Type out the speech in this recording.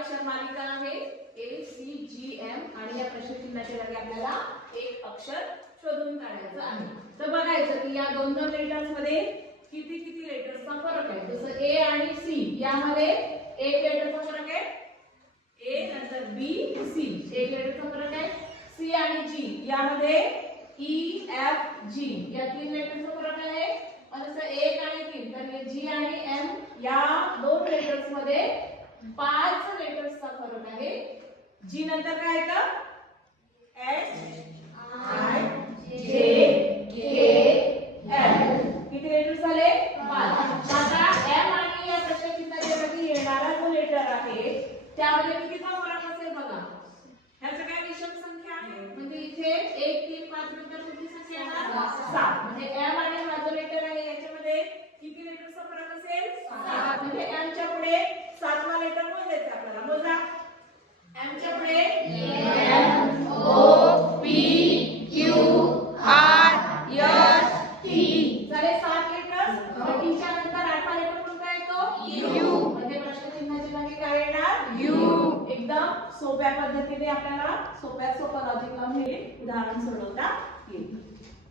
अक्षर मालिका आहे ACGM आणि या प्रश्नचिन्हाच्या जागी आपल्याला एक अक्षर शोधून काढायचं आहे. तर बघायचं की या दोन लेटर्स मध्ये किती किती लेटर्सचा फरक आहे. जसं A आणि C यामध्ये एक लेटरचा फरक आहे. A नंतर B C एक लेटरचा फरक आहे. C आणि G यामध्ये E F G या तीन लेटरचा फरक आहे. आणि जसं 1 आणि 3 तर G आणि M या दोन लेटर्स मध्ये 5 लेटर्सचा फरक आहे. G नंतर काय येतं H I J K L किती लेटर्स झाले 5. आता M आणि या प्रश्नचिन्हाच्या जागी येणारा जो लेटर आहे त्यामध्ये कितीचा फरक असेल बघा. ह्याचं काय विषम संख्या आहे म्हणजे इथे 1 3 5 नंतर किती संख्या येणार 7 म्हणजे M आणि हा जो लेटर आहे याच्यामध्ये किती लेटरचा फरक असेल 7 म्हणजे M च्या पुढे 7वा लेटर मोजायचा आपल्याला. मोजा M च्या पुढे N O P Q R S T झाले 7 लेटर्स. T च्या नंतर 8वा लेटर कोणता येतो U म्हणजे प्रश्नचिन्हाच्या जागी काय येणार U. एकदम सोप्या पद्धतीने आपल्याला सोप्या लॉजिक लावून हे उदाहरण सोडवता येईल.